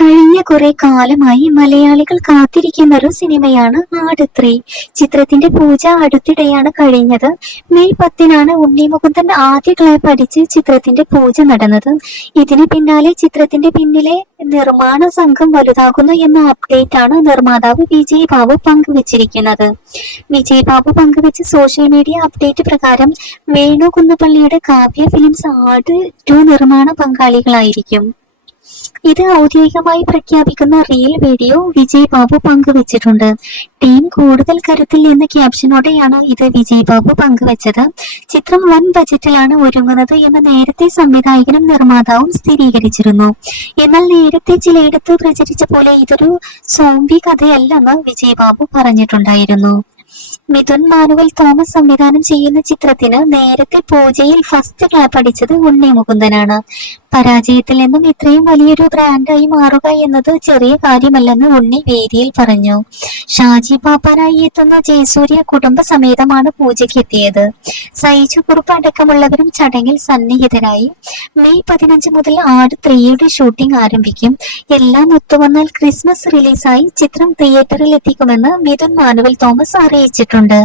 കഴിഞ്ഞ കുറെ കാലമായി മലയാളികൾ കാത്തിരിക്കുന്ന ഒരു സിനിമയാണ് ആട് 3. ചിത്രത്തിന്റെ പൂജ അടുത്തിടെയാണ് കഴിഞ്ഞത്. മെയ് 10-നാണ് ഉണ്ണി മുകുന്ദൻ ആദ്യ ക്ലാപ്പ് അടിച്ച് ചിത്രത്തിന്റെ പൂജ നടന്നത്. ഇതിന് പിന്നാലെ ചിത്രത്തിന്റെ പിന്നിലെ നിർമ്മാണ സംഘം വലുതാകുന്നു എന്ന അപ്ഡേറ്റ് ആണ് നിർമ്മാതാവ് വിജയ് ബാബു പങ്കുവച്ചിരിക്കുന്നത്. വിജയ് ബാബു പങ്കുവച്ച സോഷ്യൽ മീഡിയ അപ്ഡേറ്റ് പ്രകാരം വേണു കുന്നപ്പള്ളിയുടെ കാവ്യ ഫിലിംസ് ആട് 2 നിർമ്മാണ പങ്കാളികളായിരിക്കും. ഇത് ഔദ്യോഗികമായി പ്രഖ്യാപിക്കുന്ന റീൽ വീഡിയോ വിജയ് ബാബു പങ്കുവച്ചിട്ടുണ്ട്. ടീം കൂടുതൽ കരുത്തിൽ എന്ന ക്യാപ്ഷനോടെയാണ് ഇത് വിജയ് ബാബു പങ്കുവച്ചത്. ചിത്രം വൻ ബജറ്റിലാണ് ഒരുങ്ങുന്നത് എന്ന് നേരത്തെ സംവിധായകനും നിർമ്മാതാവും സ്ഥിരീകരിച്ചിരുന്നു. എന്നാൽ നേരത്തെ ചിലയിടത്ത് പ്രചരിച്ച പോലെ ഇതൊരു സോംബി കഥയല്ലെന്ന് വിജയ് ബാബു പറഞ്ഞിട്ടുണ്ടായിരുന്നു. മിഥുൻ മാനുവൽ തോമസ് സംവിധാനം ചെയ്യുന്ന ചിത്രത്തിന് നേരത്തെ പൂജയിൽ ഫസ്റ്റ് ക്ലാപ്പ് അടിച്ചത് ഉണ്ണി മുകുന്ദനാണ്. പരാജയത്തിൽ നിന്നും ഇത്രയും വലിയൊരു ബ്രാൻഡായി മാറുക എന്നത് ചെറിയ കാര്യമല്ലെന്ന് ഉണ്ണി വേദിയിൽ പറഞ്ഞു. ഷാജി പാപ്പാനായി എത്തുന്ന ജയസൂര്യ കുടുംബസമേതമാണ് പൂജയ്ക്ക് എത്തിയത്. സൈജു കുറുപ്പ് അടക്കമുള്ളവരും ചടങ്ങിൽ സന്നിഹിതരായി. മെയ് 15 മുതൽ ആട് 3യുടെ ഷൂട്ടിംഗ് ആരംഭിക്കും. എല്ലാം ഒത്തുവന്നാൽ ക്രിസ്മസ് റിലീസായി ചിത്രം തിയേറ്ററിൽ എത്തിക്കുമെന്ന് മിഥുൻ മാനുവൽ തോമസ് അറിയിച്ചിട്ടുണ്ട്.